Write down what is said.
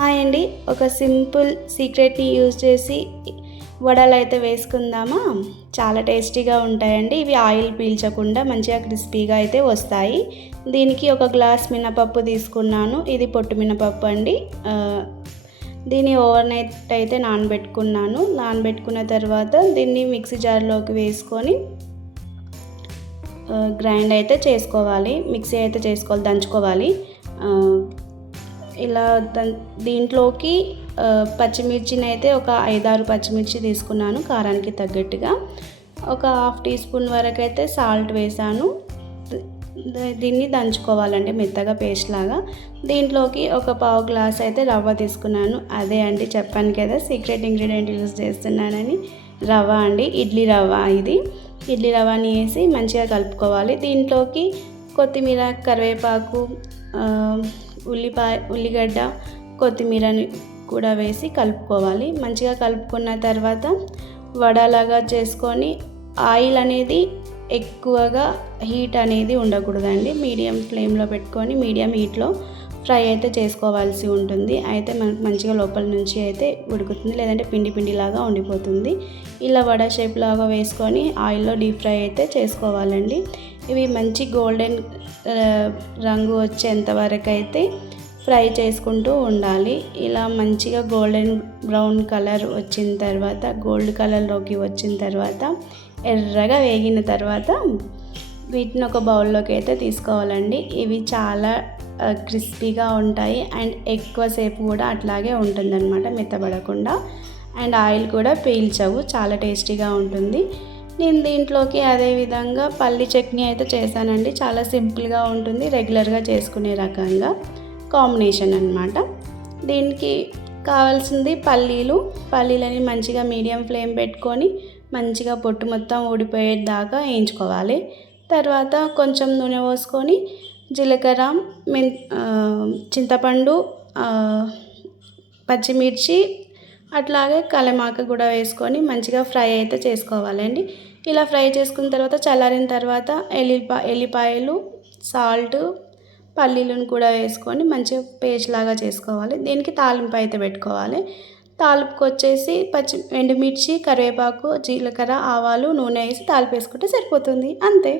Hi అండి, ఒక simple సీక్రెట్ని use చేసి వడలు అయితే వేసుకుందామా. చాలా టేస్టీగా ఉంటాయండి. ఇవి ఆయిల్ పీల్చకుండా మంచిగా క్రిస్పీగా అయితే వస్తాయి. దీనికి ఒక గ్లాస్ మినపప్పు తీసుకున్నాను. ఇది పొట్టు మినపప్పు అండి. దీన్ని ఓవర్ నైట్ అయితే నానబెట్టుకున్నాను. నానబెట్టుకున్న తర్వాత దీన్ని మిక్సీ జార్లోకి వేసుకొని గ్రైండ్ అయితే చేసుకోవాలి. మిక్సీ అయితే చేసుకోవాలి, దంచుకోవాలి. ఇలా దీంట్లోకి పచ్చిమిర్చిని అయితే ఒక 5-6 పచ్చిమిర్చి తీసుకున్నాను కారానికి తగ్గట్టుగా. ఒక హాఫ్ టీ స్పూన్ వరకు అయితే సాల్ట్ వేసాను. దీన్ని దంచుకోవాలండి మెత్తగా పేస్ట్ లాగా. దీంట్లోకి ఒక పావు గ్లాస్ అయితే రవ్వ తీసుకున్నాను. అదే అండి, చెప్పాను కదా సీక్రెట్ ఇంగ్రీడియంట్ యూజ్ చేస్తున్నానని. రవ్వ అండి, ఇడ్లీ రవ్వ. ఇది ఇడ్లీ రవ్వని వేసి మంచిగా కలుపుకోవాలి. దీంట్లోకి కొత్తిమీర, కరివేపాకు, ఉల్లిగడ్డ, కొత్తిమీరని కూడా వేసి కలుపుకోవాలి. మంచిగా కలుపుకున్న తర్వాత వడలాగా చేసుకొని, ఆయిల్ అనేది ఎక్కువగా హీట్ అనేది ఉండకూడదండి. మీడియం ఫ్లేమ్లో పెట్టుకొని మీడియం హీట్లో ఫ్రై అయితే చేసుకోవాల్సి ఉంటుంది. అయితే మనకు మంచిగా లోపల నుంచి అయితే ఉడుకుతుంది, లేదంటే పిండి పిండిలాగా ఉండిపోతుంది. ఇలా వడ షేప్ లాగా వేసుకొని ఆయిల్లో డీప్ ఫ్రై అయితే చేసుకోవాలండి. ఇవి మంచి గోల్డెన్ రంగు వచ్చేంత వరకు అయితే ఫ్రై చేసుకుంటూ ఉండాలి. ఇలా మంచిగా గోల్డెన్ బ్రౌన్ కలర్ వచ్చిన తర్వాత, గోల్డ్ కలర్లోకి వచ్చిన తర్వాత, ఎర్రగా వేగిన తర్వాత వీటిని ఒక బౌల్లోకి అయితే తీసుకోవాలండి. ఇవి చాలా క్రిస్పీగా ఉంటాయి అండ్ ఎక్కువసేపు కూడా అట్లాగే ఉంటుందన్నమాట, మెత్తబడకుండా. అండ్ ఆయిల్ కూడా పీల్చవు, చాలా టేస్టీగా ఉంటుంది. నేను దీంట్లోకి అదేవిధంగా పల్లి చట్నీ అయితే చేశానండి. చాలా సింపుల్గా ఉంటుంది, రెగ్యులర్గా చేసుకునే రకంగా కాంబినేషన్ అన్నమాట. దీనికి కావాల్సింది పల్లీలని మంచిగా మీడియం ఫ్లేమ్ పెట్టుకొని మంచిగా పొట్టు మొత్తం ఊడిపోయేదాకా వేయించుకోవాలి. తర్వాత కొంచెం నూనె పోసుకొని జీలకర్ర, చింతపండు, పచ్చిమిర్చి, అట్లాగే కలమాక కూడా వేసుకొని మంచిగా ఫ్రై అయితే చేసుకోవాలండి. ఇలా ఫ్రై చేసుకున్న తర్వాత చల్లారిన తర్వాత ఎల్లిపాయలు, సాల్ట్, పల్లీలను కూడా వేసుకొని మంచిగా పేస్ట్ లాగా చేసుకోవాలి. దీనికి తాలింపు అయితే పెట్టుకోవాలి. తాలింపుకి వచ్చేసి ఎండుమిర్చి, కరివేపాకు, జీలకర్ర, ఆవాలు, నూనె వేసి తాలింపు వేసుకుంటే సరిపోతుంది, అంతే.